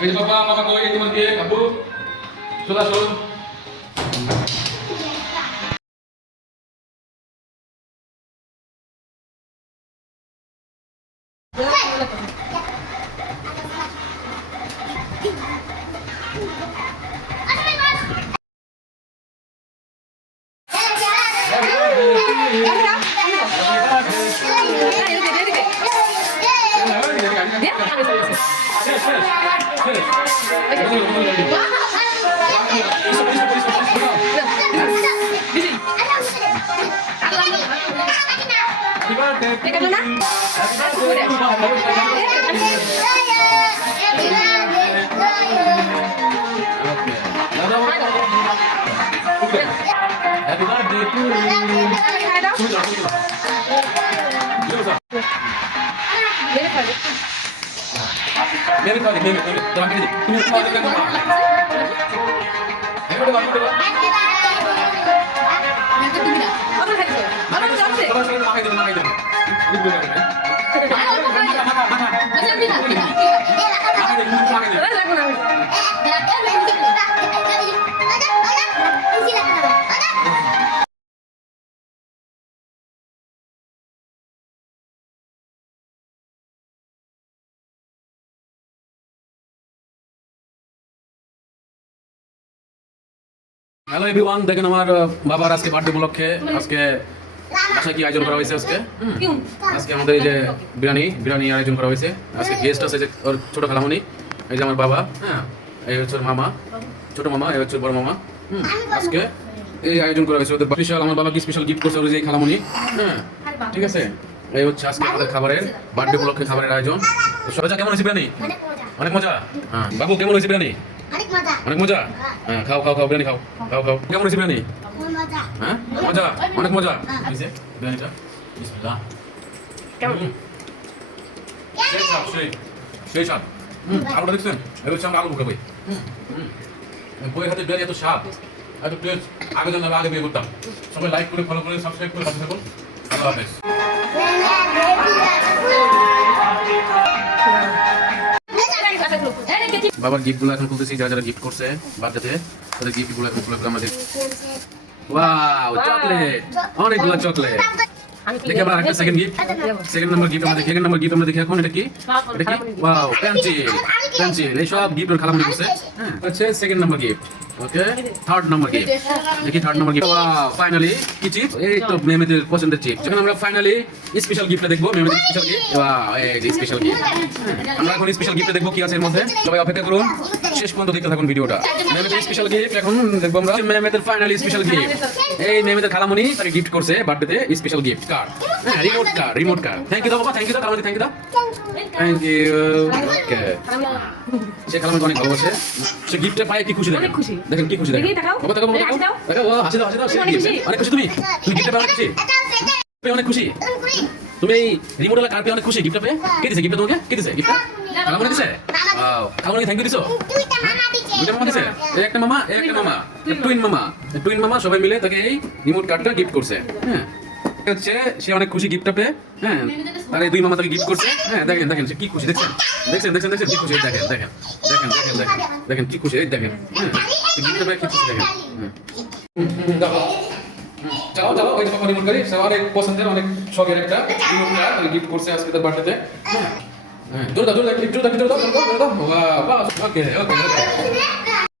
এই যে বাবা মামা কই তোমার কে আব্বু চলে আসো Happy birthday to you. Mary খাওয়া দে Mary তোমাকে দিই তুমি খাওয়া দে কেন মা এবারে বাকি দেবো আমার খাইছো আমার যাচ্ছে সবাই সবাই মাখাই দেবো লিখবো না হ্যালো এভরিওয়ান দেখেন আমার বাবার আজকে বার্থডে উপলক্ষে আজকে আশা কি আয়োজন করা হয়েছে আজকে আজকে আমাদের এই যে বিরিয়ানি আয়োজন করা হয়েছে আজকে গেস্ট আছে যে ওর ছোট খালামণি এই যে আমার বাবা হ্যাঁ এই হচ্ছে মামা ছোট মামা এই হচ্ছে বড় মামা আজকে এই আয়োজন করা হয়েছে ওদের স্পেশাল আমার বাবাকে স্পেশাল গিফট করছে ওর যে খালামণি হ্যাঁ ঠিক আছে এই হচ্ছে আজকে আমাদের খাবারের বার্থডে উপলক্ষে খাবারের আয়োজন সবাই কেমন হয়েছে বিরিয়ানি অনেক মজা হ্যাঁ বাবু কেমন হয়েছে বিরিয়ানি অনেক মজা হ্যাঁ খাও বিরিয়ানি খাও কেমন হয়েছে বিরিয়ানি হ্যাঁ মজা অনেক মজা হয়েছে বিরিয়ানিটা বিসমিল্লাহ কেমন সেই স্বাদ আলুটা দেখছেন এবার হচ্ছে আমরা আলু ঢুকাবো বইয়ের হাতে বিরিয়ানি এত স্বাদ এত টেস্ট আগে জানলে আগে বিয়ে করতাম সবাই লাইক করে ফলো করে সাবস্ক্রাইব করে পাশে থাকুন আল্লাহ হাফেজ বাবার গিফটগুলো এখন খুলতেছি যারা যারা গিফট করছে বার্থডেতে তাদের গিফটগুলো এখন খুলে আমাদের ওয়াও চকলেট অনেকগুলো চকলেট দেখি আবার একটা সেকেন্ড নাম্বার গিফট আমাদের সেকেন্ড নাম্বার গিফট আমরা দেখি এখন এটা কি ওয়াও পেন্সিল এই সব গিফট ওর খালামণি করছে হ্যাঁ হচ্ছে second number gift okay third number gift দেখি third number gift wow finally কি চিপস এই তো মেমেদের পছন্দের চিপস যখন আমরা ফাইনালি স্পেশাল গিফটটা দেখবো মেমেদের স্পেশাল গিফট ওয়াও এই যে স্পেশাল গিফট আমরা এখন স্পেশাল গিফটটা দেখবো কি আছে এর মধ্যে সবাই অপেক্ষা করুন শেষ পর্যন্ত দেখতে থাকুন ভিডিওটা মেমেদের স্পেশাল গিফট এখন দেখবো আমরা মেমেদের ফাইনালি স্পেশাল গিফট এই মেমেদের খালামণি তাকে গিফট করছে বার্থডেতে স্পেশাল গিফট কার্ড হ্যাঁ রিমোট কার্ড থ্যাংক ইউ দাও বাবা থ্যাংক ইউ দাও খালামণি থ্যাংক ইউ ওকে সে খালামণি অনেক ভালোবাসে সে গিফটটা পায় কি খুশি দেখেন কি খুশি দেখেন বাবা দেখো ও হাসি দাও অনেক খুশি তুমি গিফটটা পেয়ে অনেক খুশি তুমি এই রিমোট ওয়ালা কার্ড পেয়ে অনেক খুশি গিফটটা পেয়ে কে দিছে গিফটটা তোমাকে কে দিছে গিফটটা খালামণি দিছে ওয়াও খালামণি থ্যাংক ইউ দিছো দুইটা মামা দিছে একটা মামা টুইন মামা সবাই মিলে তাকে এই রিমোট কার্ডটা গিফট করছে হ্যাঁ হচ্ছে সে অনেক খুশি গিফটটা পেয়ে হ্যাঁ তার এই দুই মামা তাকে গিফট করছে হ্যাঁ দেখেন সে কি খুশি দেখছেন কি খুশি দেখেন কি খুশি দেখেন হ্যাঁ গিফটটা পেয়ে কি খুশি দেখেন চালাও ওই যে রিমোট গাড়ি সে অনেক পছন্দের অনেক শখের একটা রিমোট কার গিফট করছে আজকে তার বার্থডেতে হ্যাঁ জোর দাও ওকে